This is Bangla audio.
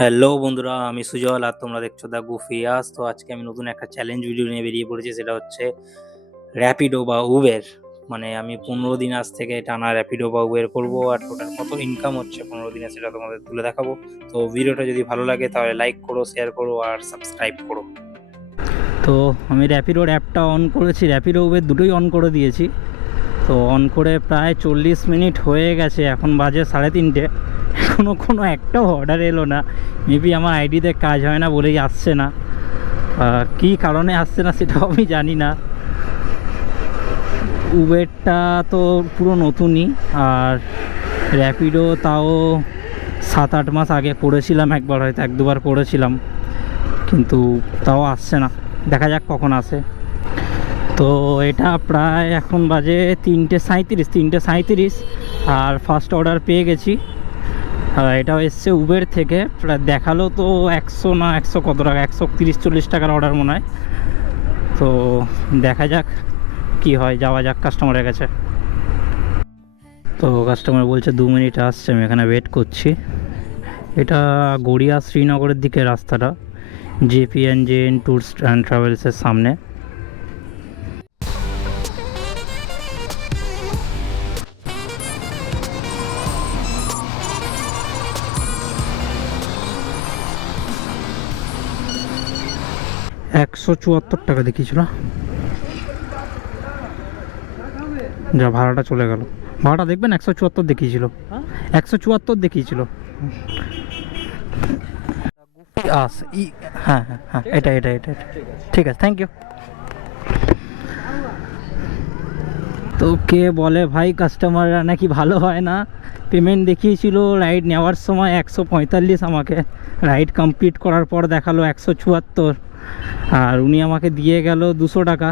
হ্যালো বন্ধুরা, আমি সুজল আর তোমরা দেখছো দ্য গুফিয়াস। তো আজকে আমি নতুন একটা চ্যালেঞ্জ ভিডিও নিয়ে বেরিয়ে পড়েছি, সেটা হচ্ছে র্যাপিডো বা উবের। মানে আমি 15 দিন আজ থেকে টানা র্যাপিডো বা উবের করবো, আর টোটাল কত ইনকাম হচ্ছে 15 দিনে সেটা তোমাদের তুলে দেখাবো। তো ভিডিওটা যদি ভালো লাগে তাহলে লাইক করো, শেয়ার করো আর সাবস্ক্রাইব করো। তো আমি র্যাপিডোর অ্যাপটা অন করেছি, র্যাপিডো উবের দুটোই অন করে দিয়েছি। তো অন করে প্রায় 40 মিনিট হয়ে গেছে, এখন বাজে 3:30। এখনও কোনো একটাও অর্ডার এলো না। মেবি আমার আইডিতে কাজ হয় না বলেই আসছে না, কী কারণে আসছে না সেটাও আমি জানি না। উবেরটা তো পুরো নতুনই, আর র্যাপিডো তাও 7-8 মাস আগে করেছিলাম একবার, হয়তো 1-2বার করেছিলাম, কিন্তু তাও আসছে না। দেখা যাক কখন আসে। তো এটা প্রায় এখন বাজে 3:37, আর ফার্স্ট অর্ডার পেয়ে গেছি। এটাও এসছে উবের থেকে, প্রায় দেখালো তো 100 না 100 কত টাকা, 130-40 টাকার অর্ডার মনে হয়। তো দেখা যাক কি হয়, যাওয়া যাক কাস্টমারের কাছে। তো কাস্টমার বলছে 2 মিনিট আসছে, আমি এখানে ওয়েট করছি। এটা গড়িয়া শ্রীনগরের দিকে রাস্তাটা, JPNJN ট্যুরস অ্যান্ড ট্রাভেলসের সামনে। 174 টাকা দেখিয়েছিল, যা ভাড়াটা চলে গেল। ভাড়াটা দেখবেন 174 দেখিয়েছিল, 174 দেখিয়েছিল। হ্যাঁ হ্যাঁ হ্যাঁ, এটা এটা এটা এটা। ঠিক আছে, থ্যাংক ইউ। তো কে বলে ভাই কাস্টমাররা নাকি ভালো হয় না। পেমেন্ট দেখিয়েছিল রাইড নেওয়ার সময় 145, আমাকে রাইড কমপ্লিট করার পর দেখালো 174, আর উনি আমাকে দিয়ে গেল 200 টাকা।